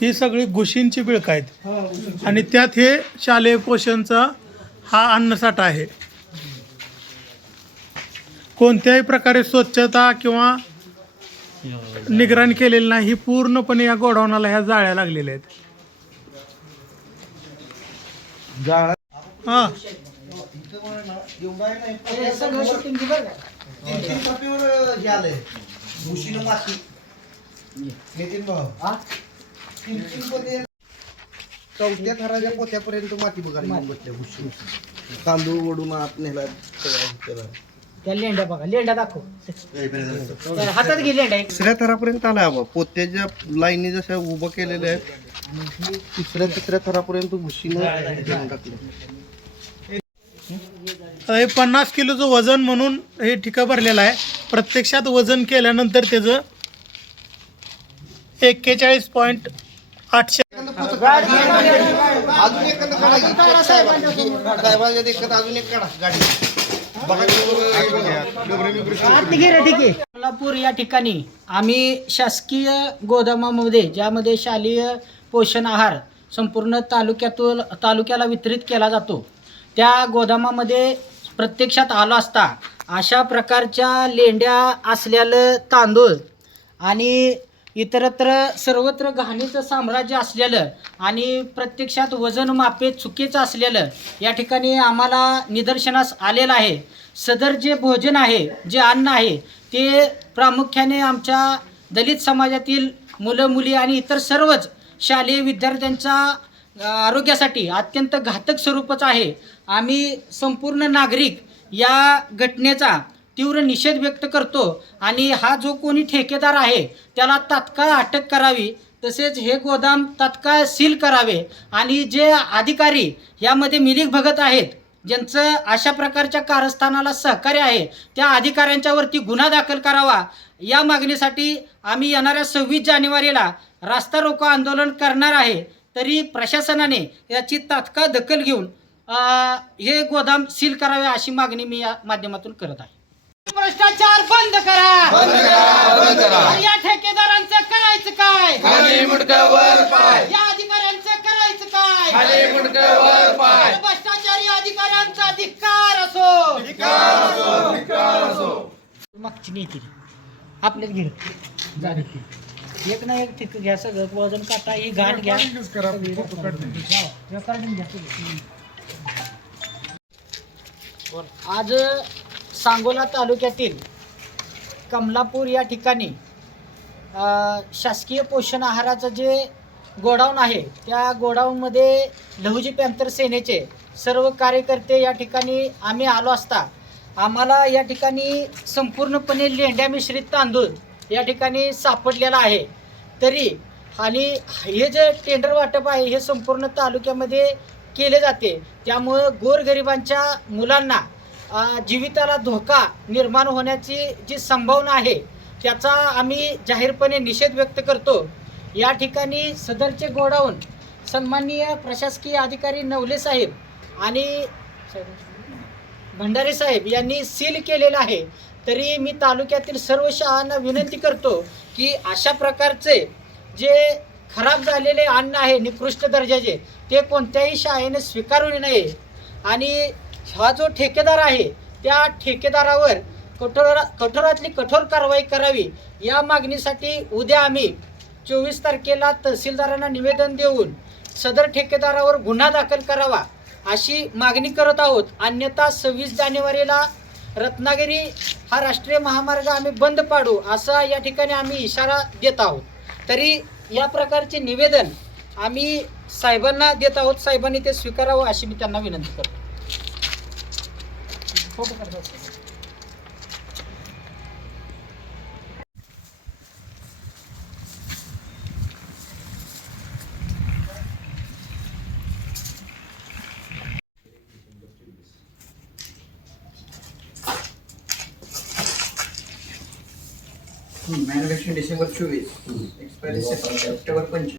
ही सगळी घुशींची बिळक आहेत. आणि त्यात हे शालेय पोषणचा हा अन्नसाठा आहे. कोणत्याही प्रकारे स्वच्छता किंवा निगराणी केलेली नाही ही पूर्णपणे या गोडाऊनाला ह्या जाळ्या लागलेल्या आहेत. हा. एवढा आहे ना माती चौथ्या थराच्या पोत्यापर्यंत माती बघायला तांदूळ ओढून आत नेला तिसऱ्या थरापर्यंत आला बाबा पोत्याच्या लाईनी जशा उभं केलेल्या तिसऱ्या तिसऱ्या थरापर्यंत टाकलं. हे पन्नास किलोचं वजन म्हणून हे ठिका भरलेलं आहे. प्रत्यक्षात वजन केल्यानंतर त्याचं एक्केचाळीस पॉईंट आठशे अजून एक अजून काढा गाडी कोल्हापूर या ठिकाणी आम्ही शासकीय गोदामामध्ये ज्यामध्ये शालेय पोषण आहार संपूर्ण तालुक्यातून तालुक्याला वितरित केला जातो. त्या गोदामामध्ये प्रत्यक्षात आलो असता अशा प्रकारच्या लेंड्या असलेलं तांदूळ आणि इतरत्र सर्वत्र घाणीचं साम्राज्य असलेलं आणि प्रत्यक्षात वजन मापे चुकीचं असलेलं या ठिकाणी आम्हाला निदर्शनास आलेलं आहे. सदर जे भोजन आहे जे अन्न आहे ते प्रामुख्याने आमच्या दलित समाजातील मुलं मुली आणि इतर सर्वच शालेय विद्यार्थ्यांचा आरोग्यासाठी अत्यंत घातक स्वरूपच आहे. आम्ही संपूर्ण नागरिक या घटनेचा तीव्र निषेध व्यक्त करतो आणि हा जो कोणी ठेकेदार आहे त्याला तात्काळ अटक करावी तसेच हे गोदाम तात्काळ सील करावे आणि जे अधिकारी यामध्ये मिलिक भगत आहेत ज्यांचं अशा प्रकारच्या कारस्थानाला सहकार्य आहे त्या अधिकाऱ्यांच्यावरती गुन्हा दाखल करावा या मागणीसाठी आम्ही येणाऱ्या सव्वीस जानेवारीला रास्ता रोको आंदोलन करणार आहे तरी प्रशासनाने याची तात्काळ दखल घेऊन हे गोदाम सील करावे अशी मागणी मी या माध्यमातून करत आहे. भ्रष्टाचार बंद करा. या ठेकेदारांचं करायचं काय? या अधिकाऱ्यांचं करायचं काय? भ्रष्टाचारी अधिकाऱ्यांचा धिक्कार असो. मागची नीती. आपल्यात घे. जा रे. एक ना एक ठिक घ्या सगळं. वजन काटा ही घाट घ्या. सगळी घ्या सगळं. आज सांगोला तालुक्यातील कमलापूर या ठिकाणी शासकीय पोषण आहाराचं जे गोडाऊन आहे त्या गोडाऊनमध्ये लहुजी पॅन्थर सेनेचे सर्व कार्यकर्ते या ठिकाणी आम्ही आलो असता. आम्हाला या ठिकाणी संपूर्णपणे लेंड्या मिश्रित तांदूळ या ठिकाणी सापडलेला आहे. तरी आणि हे जे टेंडर वाटप आहे हे संपूर्ण तालुक्यामध्ये केले जाते. त्यामुळं गोरगरिबांच्या मुलांना जीविताला धोका निर्माण होण्याची जी संभावना आहे त्याचा आम्ही जाहीरपणे निषेध व्यक्त करतो. या ठिकाणी सदरचे गोडाऊन सन्माननीय प्रशासकीय अधिकारी नवले साहेब आणि भंडारे साहेब यांनी सील केलेलं आहे. तरी मी तालुक्यातील सर्व शाळांना विनंती करतो की अशा प्रकारचे जे खराब झालेले अन्न आहे निकृष्ट दर्जाचे ते कोणत्याही शाळेने स्वीकारू नये. आणि हा जो ठेकेदार आहे त्या ठेकेदारावर कठोर कठोरातली कठोर कारवाई करावी या मागणीसाठी उद्या आम्ही चोवीस तारखेला तहसीलदारांना निवेदन देऊन सदर ठेकेदारावर गुन्हा दाखल करावा अशी मागणी करत आहोत. अन्यथा सव्वीस जानेवारीला रत्नागिरी हा राष्ट्रीय महामार्ग आम्ही बंद पाडू असा या ठिकाणी आम्ही इशारा देत आहोत. तरी या प्रकारचे निवेदन आम्ही साहेबांना देत आहोत. साहेबांनी ते स्वीकारावं अशी मी त्यांना विनंती करतो. मॅन्युफॅक्चरिंग डिसेंबर चोवीस. एक्सपायरी सप्टेंबर पंचवीस.